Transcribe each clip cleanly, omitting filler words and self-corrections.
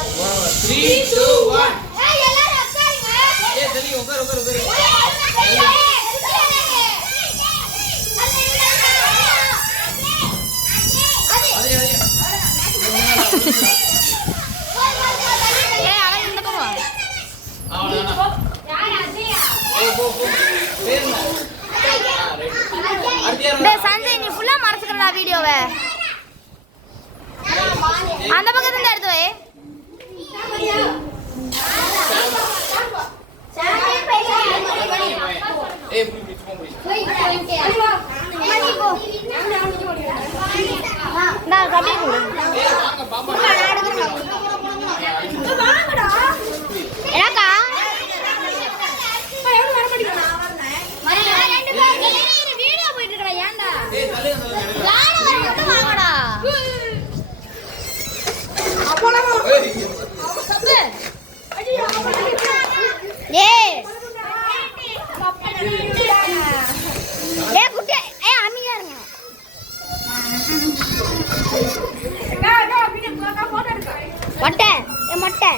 3 2 1 ஏய் எல்லாரும் உட்காருங்க ஏய் தள்ளி உட்காரு ஏய் அவன் இந்த பக்கம் அவ்வளவுதான் யார் அஜயா போ பேர்ல டேய் சஞ்சய் நீ ஃபுல்லா மறச்சுக்கறடா வீடியோவை அந்த பக்கத்துல இருந்து எடுத்து வை ஏய் புடி போய் நான் கபி ஏய் வாங்க பாப்பா வாங்கடா என்னக்கா எவ்வளவு வர மாட்டீங்க நான் வரேன் ரெண்டு பேரும் வீடியோ போயிட்டு இருக்கடா ஏன்டா ஏய் தள்ளி நானும் வர மட்டும் வாங்கடா அப்போலாம் சப்பு ஏய் ஏய் குட்டி ஏய் அம்மியா இருங்க மொட்டை ஏ மொட்டை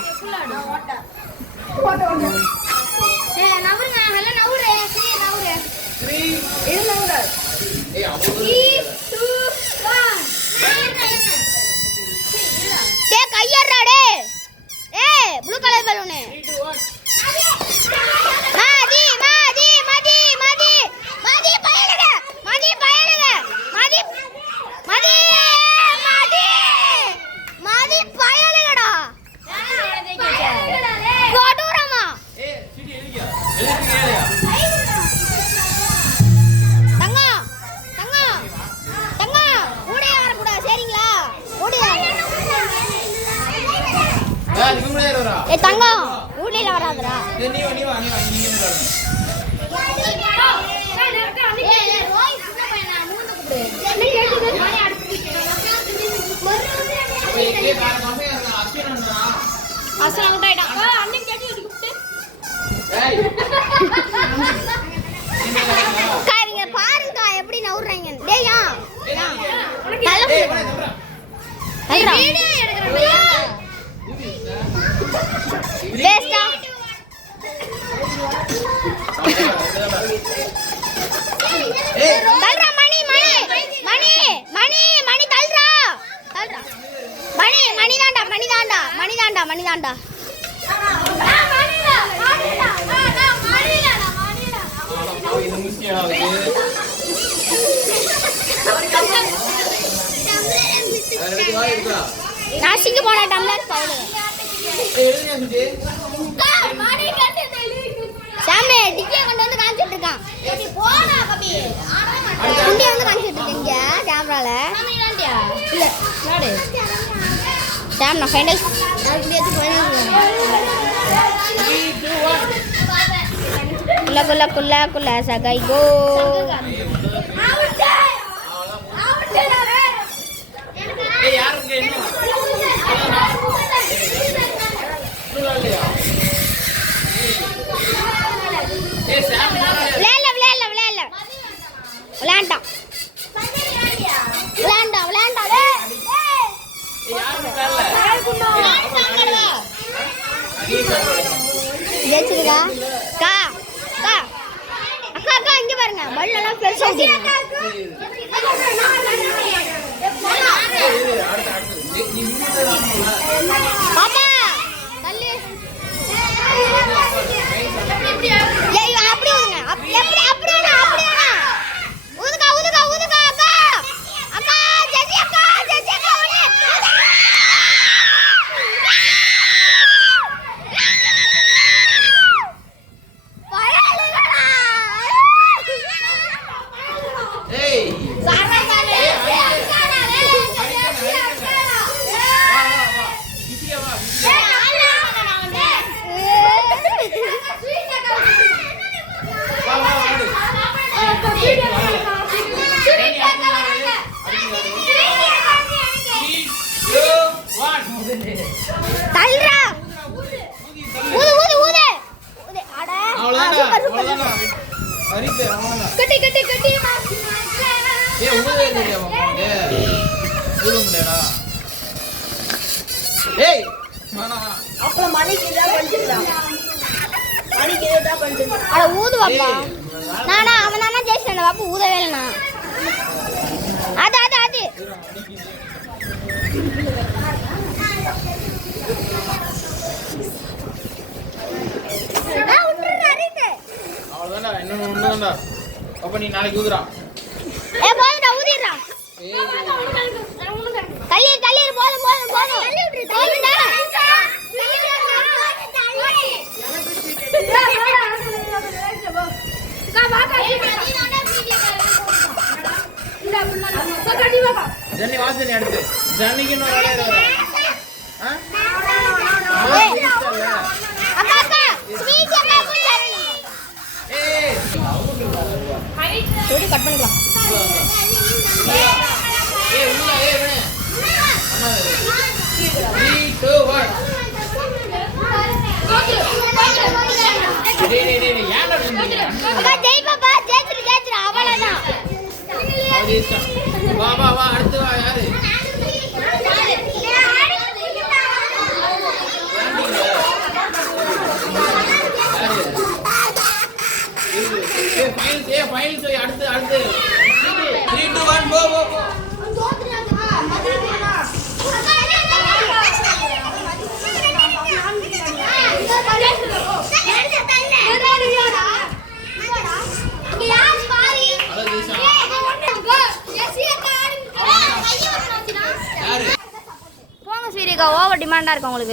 ஏய் நவுருங்க எல்லாம் நவுரு சீ நவுரு 3 இது நவுரு ஏய் அவ்வளவு 3 2 1 டேய் கையறடா டேய் ஏய் ப்ளூ கலர் பலூன் 3 2 1 ஏ தங்கம் ஊர்ல வராதடா நீ வா நீங்க வந்து ஏய் ரோய் சின்ன பையனா மூந்து குடு என்ன கேக்குது மணி அடுத்து ஏய் வேற கம்மியா இருக்கா அஸ்வின் அவுட் ஆயிட்டான் அண்ணன் கேட்டி குடு ஏய் காரிங்க பாருங்க எப்படி நவுறீங்க டேய்யா ஏய் வீடியோ எடுக்கறேன் வேஸ்டா ஏய் தல்றா மணி தல்றா மணி தாண்டா இது முக்கியம் நான் சிங்க போன டம்ளர் பவுடர் சாமே டிக்கே கொண்டு வந்து காமிச்சிட்டு இருக்கான் குண்டி வந்து காமிச்சிட்டு இருக்கீங்க கேமரால இல்ல நாடு சாம் நான் ஃபைனல் குல்ல சகை கோ ஏய் யாருக்கு என்ன ஏய் சாம் விளையாண்டா டேய் ஏய் யாருக்கு வரல சாங்கடா ஏச்சிருடா கா அக்கா இங்க பாருங்க பல்லெல்லாம் பெருசா இருக்கு பாப்பா தள்ளி ஏய் அப்படி ஊதுங்க அப்படி ஊதுங்க அக்கா ஜெசி அக்கா ஏய் சாரா தல்றா ஊது அட அவ்வளவுதானா அரிப்பே அவ்வளவுதான் கட்டி ஏய் ஊதவே இல்லையா மாமா ஊத முடியலடா ஏய் மானா அப்புறம் மணிக்கு இதான் பண்ணிருக்கான். மணிக்கு இதான் பண்ணிருக்கான். அட ஊது பாப்பா. நானா அவன் தானா ஜெயிச்சான் பாப்பா ஊதவே இல்லனா. அது அது அது. நான் உட்றற அரிதே. அவ்வளவுதான்டா இன்னொன்னு ஒண்ணுதான்டா. அப்ப நீ நாளைக்கு ஊதுடா. போதுடா ஊதிறா. தள்ளி தள்ளி போதும் போதும் போதும். தள்ளி விடு போதுடா. ஜன்னி வாசனை அடுத்து ஜன்னிக்கு இன்னொரு வேலை இருக்கு. அக்கா அக்கா ஸ்வீட் அக்கா புடிச்சாரு. ஏய் சரி கட் பண்ணிக்கலாம். ஏய் உள்ள ஏய் இவனே. அம்மா 3 2 1. டேய் யாரா நீங்க? அக்கா ஜெய் பாப்பா ஜெயிச்சிரு அவ்வளவுதான். அது இஷ்டம். வா வா வா அடுத்து வா யாரு? ஏய் ஃபைனல்ஸ் அடுத்து 3 2 1 போ போ போ. போங்க ஸ்வீரிகா ஓவர் டிமாண்டா இருக்கு உங்களுக்கு.